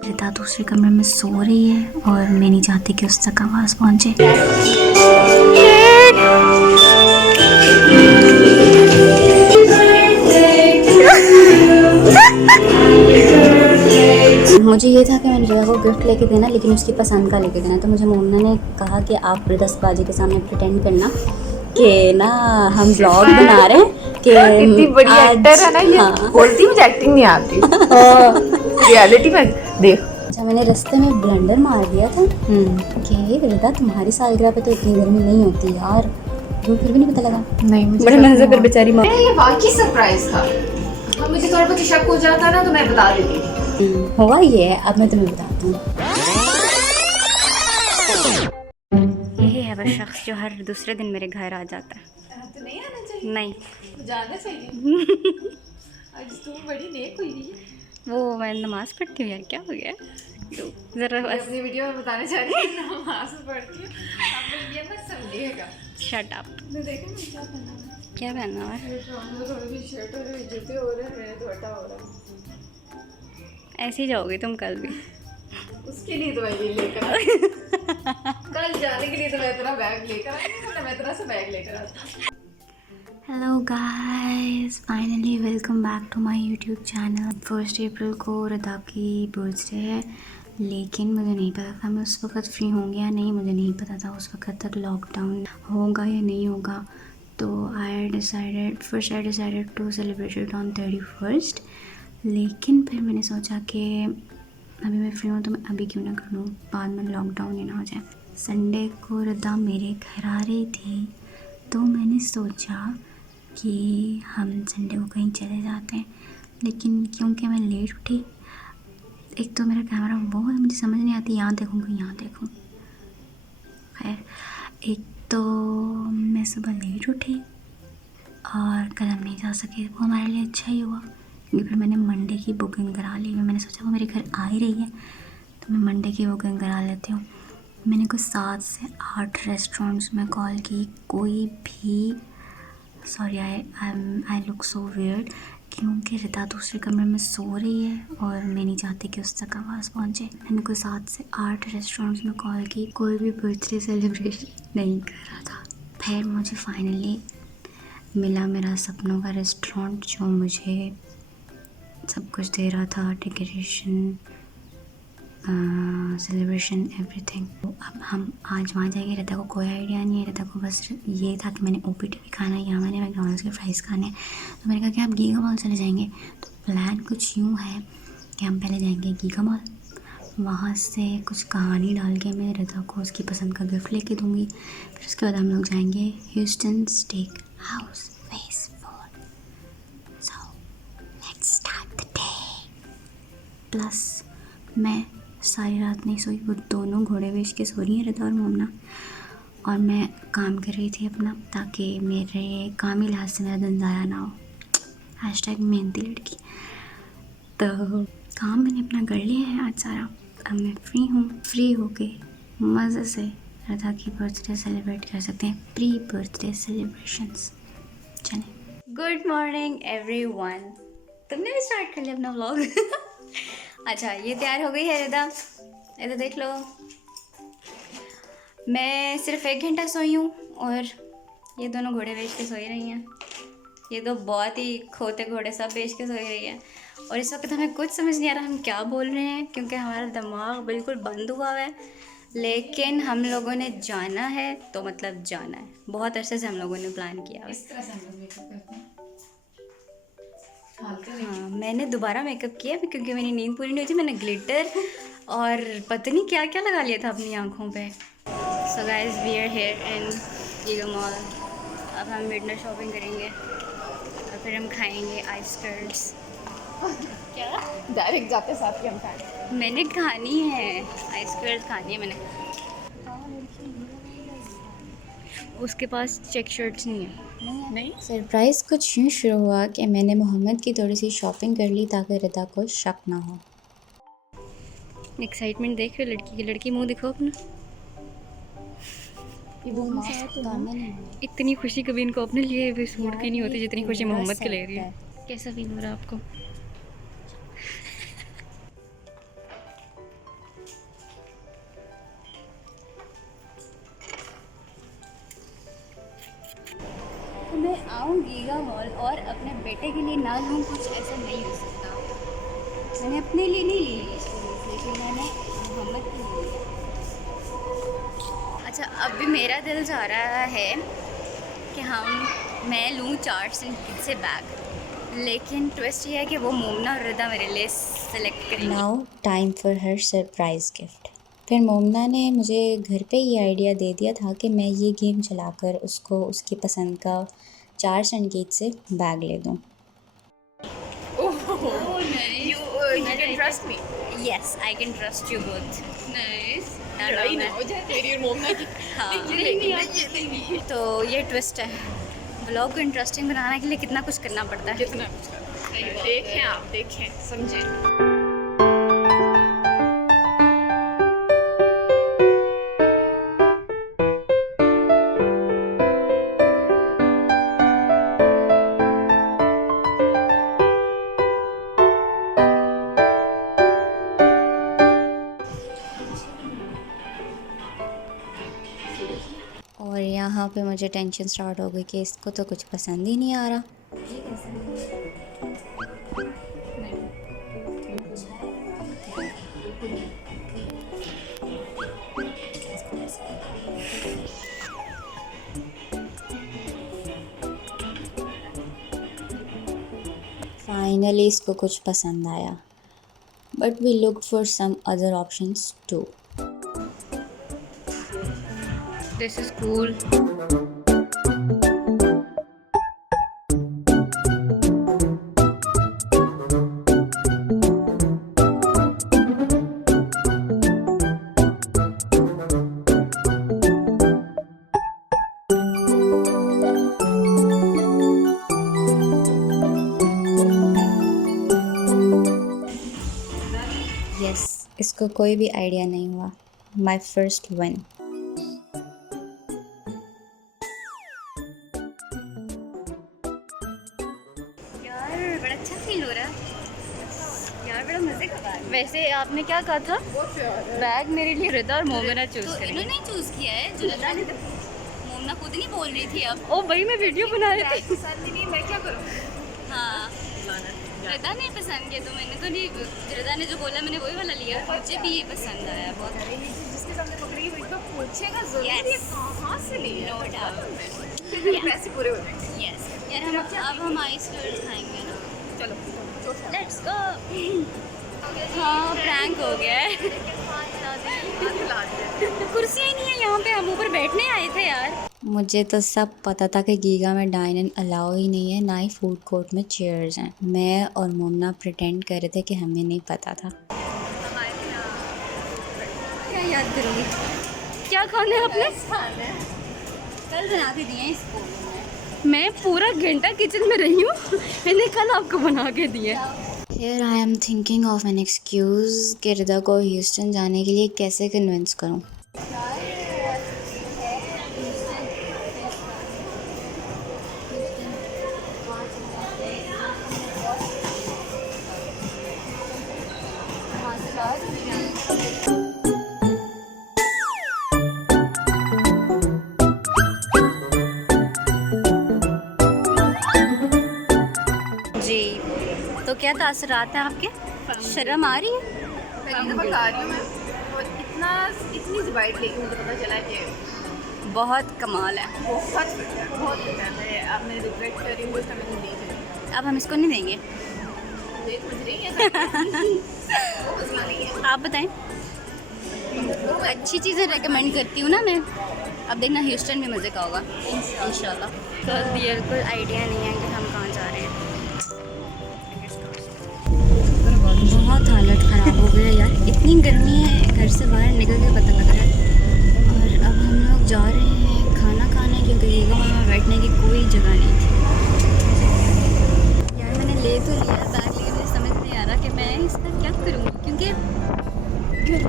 रिता दूसरे कमरे में सो रही है और मैं नहीं चाहती कि उस तक आवाज़ पहुंचे। मुझे ये था कि मैंने रिता को गिफ्ट लेके देना, लेकिन उसकी पसंद का लेके देना। तो मुझे मोमना ने कहा कि आप दस्तबाजी के सामने प्रिटेंड करना कि ना हम ब्लॉग बना रहे हैं कि इतनी बड़ी एक्टर है ना ये। हाँ। बोलती मुझे एक्टिंग नहीं आती। रियलिटी में देख। अच्छा, मैंने रास्ते में ब्लंडर मार दिया था कि रिता तुम्हारी सालगिरह पे तो इतनी गर्मी नहीं होती यार, तुम्हें फिर भी नहीं पता लगा। नहीं मुझे बड़े मजे से बेचारी माँ ये बाकी सरप्राइज था। अब मुझे थोड़ा बहुत शक हो जाता ना तो मैं बता देती। हुआ ये है। अब मैं तुम्हें बताती हूँ। यही है वो शख्स जो हर दूसरे दिन मेरे घर आ जाता है। तो नहीं आना चाहिए। नहीं जाना चाहिए। आज तुम बड़ी नेक हुई है। वो मैं नमाज पढ़ती हूँ यार, क्या हो गया? तो जरा बस अपनी वीडियो में बताना चाह रही है नमाज पढ़ती हूँ। आप लोग ये मत समझिएगा। Shut up. मैं देखा मैं क्या पहना है। क्या पहना है? थोड़ी सी शर्ट हो रही है, जूते हो रहे हैं, मेरे धोटा हो रहा है। ऐसे ही जाओगे तुम कल भी? उसके लिए तो मैं ये लेकर आई। कल जाने के लिए तो मैं तेरा बैग लेकर आई, वरना मैं तेरा से बैग लेकर आती। Hello guys, finally welcome back to my YouTube channel. 1 अप्रैल को रिता की बर्थडे है, लेकिन मुझे नहीं पता था मैं उस वक्त फ्री होंगी या नहीं। मुझे नहीं पता था उस वक्त तक लॉकडाउन होगा या नहीं होगा। तो I decided to celebrate it on 31st। लेकिन फिर मैंने सोचा कि अभी मैं फ्री हूँ तो मैं अभी क्यों ना कर लूँ, बाद में लॉकडाउन ही ना हो जाए। संडे को रिता मेरे घर आ रही थी, तो मैंने सोचा कि हम संडे को कहीं चले जाते हैं। लेकिन क्योंकि मैं लेट उठी, एक तो मेरा कैमरा बहुत, मुझे समझ नहीं आती यहाँ देखूँ कि यहाँ देखूँ। खैर, एक तो मैं सुबह लेट उठी और कल हम नहीं जा सके। वो हमारे लिए अच्छा ही हुआ, क्योंकि फिर मैंने मंडे की बुकिंग करा ली। मैंने सोचा वो मेरे घर आ ही रही है तो मैं मंडे की बुकिंग करा लेती हूँ। मैंने कुछ 7 से 8 रेस्टोरेंट्स में कॉल की, कोई भी sorry I look so weird, क्योंकि रिता दूसरे कमरे में सो रही है और मैं नहीं चाहती कि उस तक आवाज़ पहुँचे। मैंने कोई 7 से 8 रेस्टोरेंट्स में कॉल की, कोई भी बर्थडे सेलिब्रेशन नहीं कर रहा था। फिर मुझे फाइनली मिला मेरा सपनों का रेस्टोरेंट, जो मुझे सब कुछ दे रहा था, डेकोरेशन, सेलिब्रेशन, एवरीथिंग। तो अब हम आज वहाँ जाएंगे। रिता को कोई आइडिया नहीं है। रिता को बस ये था कि मैंने OPT भी खाना है या मैंने मैकडॉनल्ड्स के फ्राइज़ खाने हैं। तो मैंने कहा कि आप गीगा मॉल चले जाएंगे। तो प्लान कुछ यूँ है कि हम पहले जाएंगे गीगा मॉल, वहाँ से कुछ कहानी डाल के मैं रिता को उसकी पसंद का गिफ्ट लेके दूँगी। फिर उसके बाद हम लोग जाएंगे Houston stake house face 4। So let's start the day. Plus मैं सारी रात नहीं सोई, वो दोनों घोड़े बेच के सो रही हैं, रिता और मोमना, और मैं काम कर रही थी अपना, ताकि मेरे कामी लिहाज से मेरा दिन ज़ाया ना हो। #मेहनती लड़की। तो काम मैंने अपना कर लिया है आज सारा। अब मैं फ्री हूँ, फ्री होके मज़े से रिता की बर्थडे सेलिब्रेट कर सकते हैं, प्री बर्थडे सेलिब्रेशंस। चलें। Good morning everyone. तुमने भी स्टार्ट कर लिया अपना व्लॉग? अच्छा, ये तैयार हो गई है रिता, इधर देख लो। मैं सिर्फ 1 घंटा सोई हूँ और ये दोनों घोड़े बेच के सोई रही हैं। ये तो बहुत ही खोते घोड़े सब बेच के सोई रही हैं। और इस वक्त हमें कुछ समझ नहीं आ रहा हम क्या बोल रहे हैं, क्योंकि हमारा दिमाग बिल्कुल बंद हुआ है। लेकिन हम लोगों ने जाना है, तो मतलब जाना है। बहुत अरसे से हम लोगों ने प्लान किया है। इस तरह से हम लोग मेकअप करते हैं। हाँ, मैंने दोबारा मेकअप किया क्योंकि मेरी नींद पूरी नहीं हुई थी। मैंने ग्लिटर और पता नहीं क्या क्या लगा लिया था अपनी आँखों पे। So guys, we are here in Giga mall. अब हम विंडो शॉपिंग करेंगे और फिर हम खाएंगे आइस कर्ड्स। क्या? डायरेक्ट जाते साथ ही हम खाएं। मैंने खानी है आइस कर्ड्स, खानी है मैंने। उसके पास चेक शर्ट्स नहीं है। नहीं सरप्राइज़ कुछ यूँ शुरू हुआ कि मैंने मोहम्मद की थोड़ी सी शॉपिंग कर ली ताकि रिता को शक ना हो। एक्साइटमेंट देख रहे हो लड़की की? लड़की मुंह दिखाओ अपना। इतनी खुशी कभी इनको अपने लिए सूट की नहीं होती जितनी खुशी मोहम्मद के ले रही है। कैसा फील हो रहा है आपको? लूँ गीगा मॉल और अपने बेटे के लिए ना लूँ, कुछ ऐसा नहीं हो सकता। मैंने अपने लिए नहीं ली लेकिन मैंने मोहम्मद के लिए ली। अच्छा, अब भी मेरा दिल चाह रहा है कि मैं लूँ चार्ट्स एंड किड्स से बैग, लेकिन ट्विस्ट ये है कि वो मोमना और रिदा मेरे लिए सेलेक्ट करेंगे। Now time for her surprise gift. फिर मोमना ने मुझे घर पे ये आइडिया दे दिया था कि मैं ये गेम चलाकर उसको उसकी पसंद का चार्ट्स एंड गेट से बैग ले दूँ। You can trust me. Yes, I can trust you both. Nice. लड़ाई ना हो जाए तेरी और मोमना की। हाँ, ये तो ये ट्विस्ट है। व्लॉग को इंटरेस्टिंग बनाने के लिए कितना कुछ करना पड़ता है। कितना कुछ करना। देखें आप, देखें, समझें। और यहाँ पे मुझे टेंशन स्टार्ट हो गई कि इसको तो कुछ पसंद ही नहीं आ रहा। फाइनली इसको कुछ पसंद आया, but we looked for some other options too. This is cool. Yes, इसको कोई भी आइडिया नहीं हुआ। My first one. यार बड़ा अच्छा फील हो रहा है यार, बड़ा मजे का बैग। वैसे आपने क्या कहा था? बैग मेरे लिए रिदा और मोमना चूज तो करेंगे। इन्होंने चूज किया है जो रिदा ने। मोमना खुद नहीं बोल रही थी अब। ओ भाई, मैं वीडियो बना रही थी। पसंद नहीं, मैं क्या करूँ? हाँ, रिदा ने पसंद किया तो मैंने तो नहीं, रिदा ने जो बोला मैंने वही वाला लिया। मुझे भी ये पसंद आया बहुत। जिसके सामने पकड़ी वही तो पूछेगा जरूर। Yes. ये कहाँ से लिया? No doubt. फिर पैसे पूरे हो जाएंगे। यस यार, अब हम आइस खाएंगे ना। चलो लेट्स गो। हाँ, प्रैंक हो गया है। कुर्सियाँ ही नहीं है यहाँ पे, हम ऊपर बैठने आए थे यार। मुझे तो सब पता था कि गीगा में डाइनिंग अलाउ ही नहीं है, ना ही फूड कोर्ट में चेयर्स हैं। मैं और मोमना प्रिटेंड कर रहे थे कि हमें नहीं पता था। क्या याद करूँगी? क्या खाना है आपने? कल बना के दिए इसको। मैं पूरा घंटा किचन में रही हूँ, मैंने कल आपको बना के दिए। Here I am thinking of an excuse कि रिदा को ह्यूस्टन जाने के लिए कैसे कन्विंस करूं। जी, तो क्या तासरात हैं आपके? शर्म आ रही है? पहली दफ़ा खा रही हूँ मैं, और इतनी सी बाइट लेके मुझे पता चला कि बहुत कमाल है। बहुत अब मैं रिग्रेट कर रही हूँ, उसका मैंने नहीं चली। अब हम इसको नहीं देंगे। देख मुझ रही है वो मसला नहीं है। आप बताएं। अच्छी चीज़ें रेकमेंड करती हूँ ना मैं। अब देखना ह्यूस्टन में मज़े का होगा इंशाल्लाह। तो बिल्कुल आइडिया नहीं है कि हम कहाँ जा रहे हैं। बहुत हालत ख़राब हो गया यार, इतनी गर्मी है, घर से बाहर निकल के पता लग रहा है। और अब हम लोग जा रहे हैं खाना खाने, क्योंकि गीगा मॉल में बैठने की कोई जगह नहीं थी। यार मैंने ले तो लिया बैग, लेकिन मुझे समझ नहीं आ रहा कि मैं इसका क्या करूँगी, क्योंकि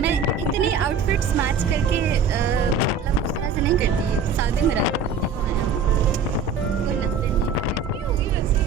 मैं इतनी आउटफिट्स मैच करके मतलब उस तरह से नहीं करती। शादी में रहती हूँ कोई ना, फिर नहीं होगी वैसे।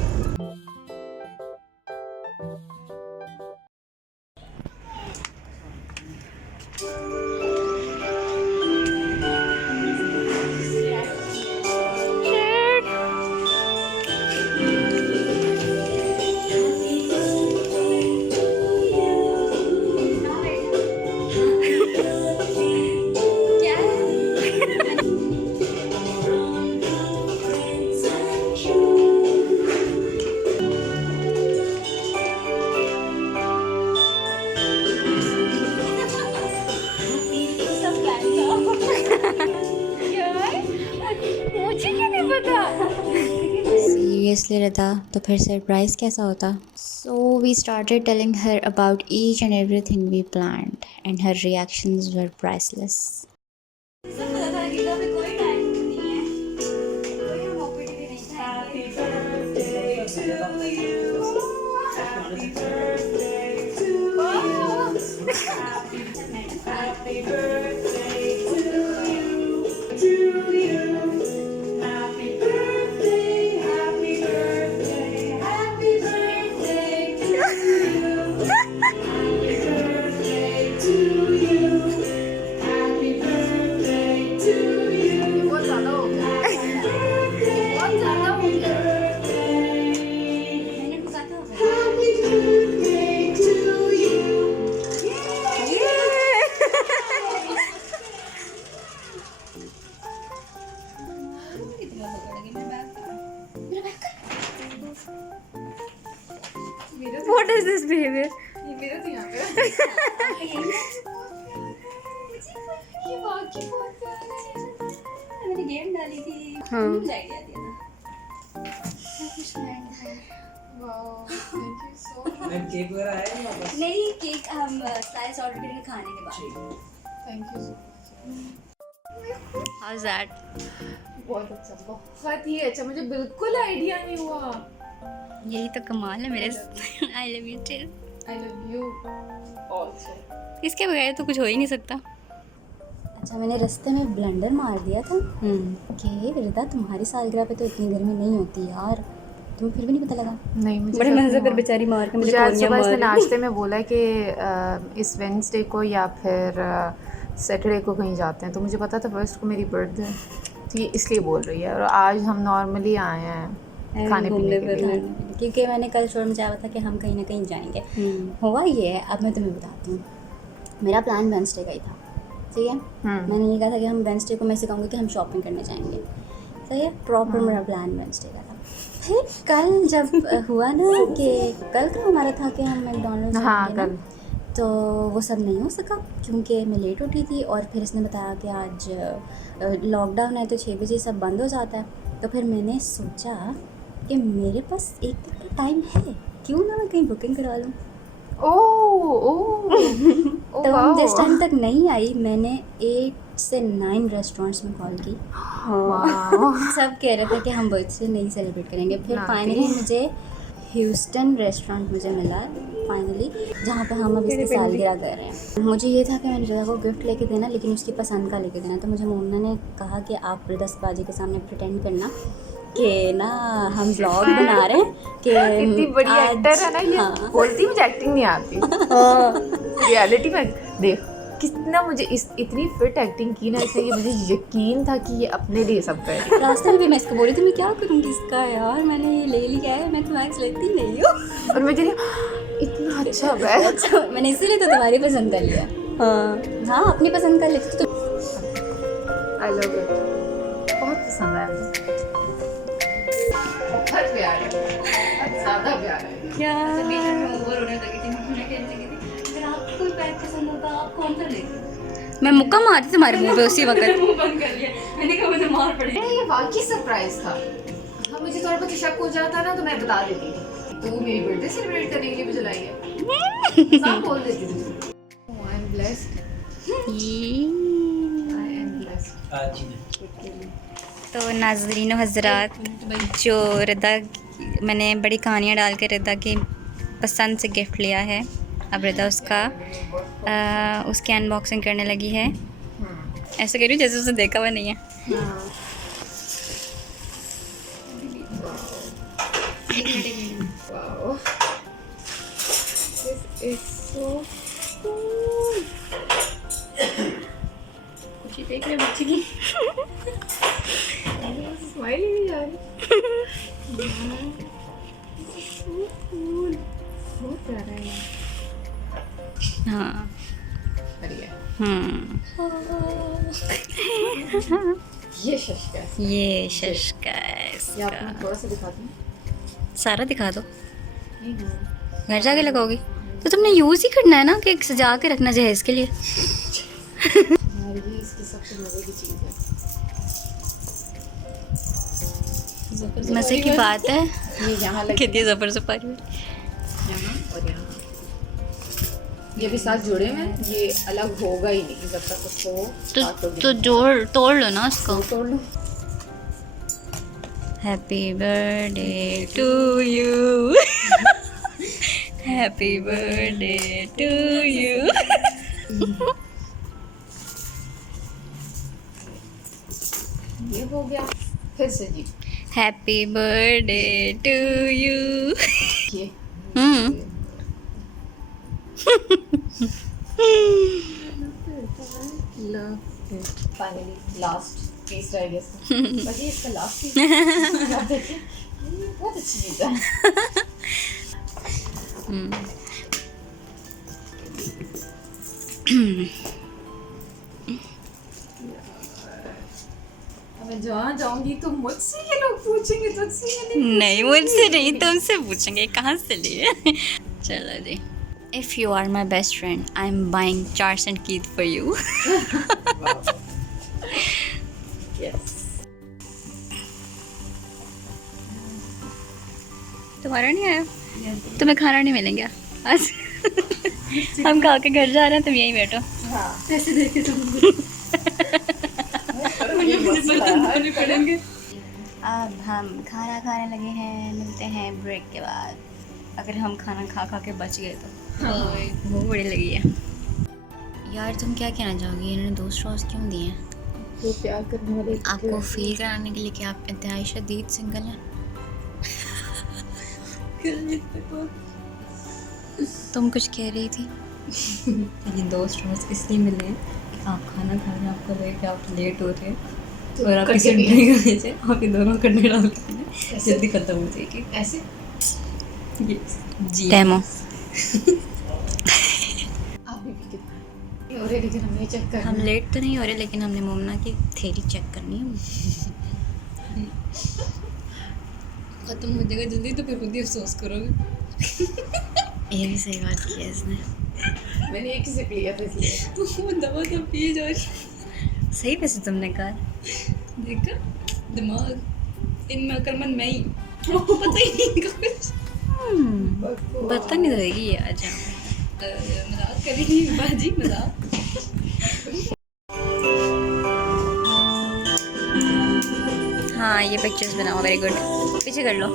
ऑब्वियसली रहता तो फिर सरप्राइज़ कैसा होता. So we started telling her about each and everything we planned and her reactions were priceless. बहुत ज़्यादा हो गया, बहुत ज़्यादा हो गया. What is this behavior? ये मेरा तो यहाँ पे ये बाकी बहुत प्यारा है. मैंने गेम डाली थी. हाँ. आइडिया दिया था. Wow, thank you so much. Cake वगैरह है ना वापस? नहीं, केक हम स्लाइस ऑर्डर करेंगे खाने के बाद. Thank you so much. How's that? बहुत अच्छा, बहुत ही अच्छा. मुझे बिल्कुल आइडिया नहीं हुआ. यही तो कमाल है मेरे. I love you too. I love you also. इसके बगैर तो कुछ हो ही नहीं सकता. अच्छा, मैंने रास्ते में ब्लेंडर मार दिया था कि रिदा तुम्हारी सालगिरह पे तो इतनी गर्मी नहीं होती यार. तुम्हें फिर भी नहीं पता लगा? नहीं, मुझे बड़े मज़े कर बेचारी मार के मुझे आज सुबह इसने नाश्ते में बोला कि इस वेडनेसडे को या फिर सैटरडे को कहीं जाते हैं. तो मुझे पता था फर्स्ट को मेरी बर्थडे है, तो ये इसलिए बोल रही है. और आज हम नॉर्मली आए हैं खाने पीने के लिए. क्योंकि मैंने कल शोर मचाया था कि हम कहीं ना कहीं जाएंगे. हुआ ये है, अब मैं तुम्हें बताती हूँ. मेरा प्लान वेडनेसडे का ही था, ठीक है. मैंने ये कहा था कि हम वेडनेसडे को, मैं सिखाऊंगी कि हम शॉपिंग करने जाएंगे. सही है, प्रॉपर मेरा प्लान वेडनेसडे का था. फिर कल जब हुआ ना कि कल का हमारा था कि हम मैकडॉनल्ड्स जाएंगे ना, तो वो सब नहीं हो सका क्योंकि मैं लेट उठी थी. और फिर इसने बताया कि आज लॉकडाउन है तो 6 बजे सब बंद हो जाता है. तो फिर मैंने सोचा कि मेरे पास एक दिन का टाइम है, क्यों ना मैं कहीं बुकिंग करा लूँ. तो हम जिस टाइम तक नहीं आई, मैंने 8 से 9 रेस्टोरेंट्स में कॉल की. सब कह रहे थे कि हम बर्थडे नहीं सेलिब्रेट करेंगे. फिर फाइनली मुझे ह्यूस्टन रेस्टोरेंट मुझे मिला फाइनली, जहाँ पे हम अब इसकी सालगिरह कर रहे हैं. मुझे ये था कि मैंने रिदा को गिफ्ट लेके देना, लेकिन उसकी पसंद का लेके देना. तो मुझे मोमना ने कहा कि आप रिदा बाजी के सामने प्रिटेंड करना कि ना हम ब्लॉग बना रहे हैं कि इतनी बड़ी एक्टर है ना ये. हाँ. बोलती मुझे एक्टिंग नहीं आती. रियलिटी में देख कितना मुझे इतनी फिट एक्टिंग की ना इसने, ये मुझे यकीन था कि ये अपने लिए सब कर रही है. रास्ते में भी मैं इसको बोली थी मैं क्या करूँगी इसका यार, मैंने ये ले लिया है, मैं तुम्हारी लगती नहीं हूँ. और मुझे इतना अच्छा बैग. मैंने इसीलिए तो तुम्हारी पसंद कर लिया. हाँ, अपनी पसंद कर लेती तो. आई लव इट, बहुत पसंद आया मुझे. बहुत प्यार है, बहुत ज़्यादा प्यार है. क्या मैं मुक्का मारती तुम्हारे मुंह पे उसी वक्त. मैंने कहा मुझे मार पड़ी. ये वाकई सरप्राइज था. हाँ, मुझे थोड़ा बहुत शक हो जाता ना तो मैं बता देती. तू मेरी बर्थडे सेलिब्रेट करने के लिए मुझे लाई है, सब बोल देती थी. I am blessed, I am blessed. आज ही तो नाज़रीन हज़रात, जो रिदा मैंने बड़ी कहानियाँ डाल के रिदा की पसंद से गिफ्ट लिया है, अब रिदा उसकी अनबॉक्सिंग करने लगी है. ऐसे कह रही हूँ जैसे उसे देखा हुआ नहीं है. Wow, this is so cool. खुशी देख रहे बच्चे की. स्माइली भी यार. So cool. बहुत प्यारा है यार. हाँ. बढ़िया. ये शशका है. ये शशका है ये इसका. आपको थोड़ा सा दिखाती हूँ. सारा दिखा दो. घर जाके लगाओगी तो तुमने यूज़ ही करना है ना, कि सजा के रखना चाहिए इसके लिए. यार ये इसकी सबसे मजे की चीज़ है. मज़े की बात है. ये यहाँ लगे कितनी ज़बर से पारी यहाँ और यहाँ, ये भी साथ जुड़े में, ये अलग होगा ही नहीं जब तक उसको काटोगे। तो तोड़ लो ना उसको। तोड़ लो। Happy birthday to you, happy birthday to you. ये हो गया, फिर से जी हैप्पी बर्थडे टू यू। ये फाइनली लास्ट पीस रह गया इसका। बस ये इसका लास्ट पीस आप देखिए, ये बहुत अच्छी चीज़ है। मैं जहाँ जाऊंगी तो मुझसे ये लोग पूछेंगे, तुझसे ये नहीं, मुझसे नहीं, तुमसे पूछेंगे कहाँ से लिए। चलो जी। If you are my best friend, I'm buying Charles and Keith for you. Yes. तुम्हारा नहीं आया? तुम्हें खाना नहीं मिलेंगे आज। हम खा के घर जा रहे हैं, तुम यहीं बैठो। हाँ कैसे देखे मुझे पड़ेंगे। अब हम खाना खाने लगे हैं, मिलते हैं ब्रेक के बाद। अगर हम खाना खा खा के बच गए तो वो बड़ी लगी है। यार तुम क्या कहना चाहोगी, इन्होंने 2 स्ट्रॉस क्यों दिए हैं? तो प्यार करने वाले आपको फील कराने के लिए कि आप इंतहाई शदीद सिंगल हैं। तुम कुछ कह रही थी? ये 2 स्ट्रॉस इसलिए मिले हैं कि आप खाना खा रहे हैं, आपको लगे कि आप लेट हो रहे हैं और आप इसे ड्रिंक नीचे आप ये दोनों कटने डालते हैं, जल्दी खत्म हो जाएगी। ऐसे जी डेमो। आप भी कितना हो रहे, लेकिन हमने चेक कर हम लेट तो नहीं हो रहे, लेकिन हमने मोमना की थेरी चेक करनी है। खत्म हो जाएगा जल्दी तो फिर खुद ही अफसोस करोगे। ये भी सही बात की है इसने। मैंने एक ही सिप लिया था इसलिए। तो दवा तो पिए जा रही, सही वैसे तुमने कहा। देखा दिमाग इनमें अकलमंद मैं ही, पता ही नहीं कुछ। बता नहीं देगी ये आज। मजाक कर रही थी बाजी, मजाक। हाँ ये पिक्चर्स बनाओ, वेरी गुड। पीछे कर लो।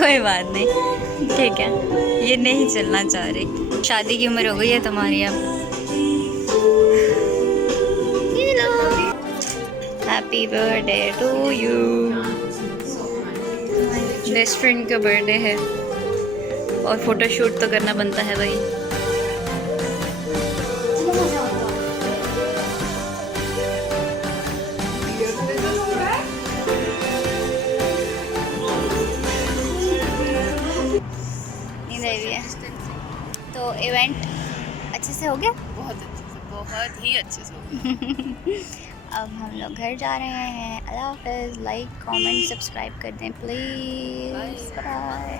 कोई बात नहीं, ठीक है। ये नहीं चलना चाह रही। शादी की उम्र हो गई है तुम्हारी अब। Happy birthday to you. Best friend का बर्थडे है और फोटोशूट तो करना बनता है भाई। नींद आई हुई है। तो इवेंट अच्छे से हो गया? बहुत ही अच्छे से। अब हम लोग घर जा रहे हैं। अल्लाह हाफ़िज़। लाइक कमेंट सब्सक्राइब कर दें प्लीज़। बाय।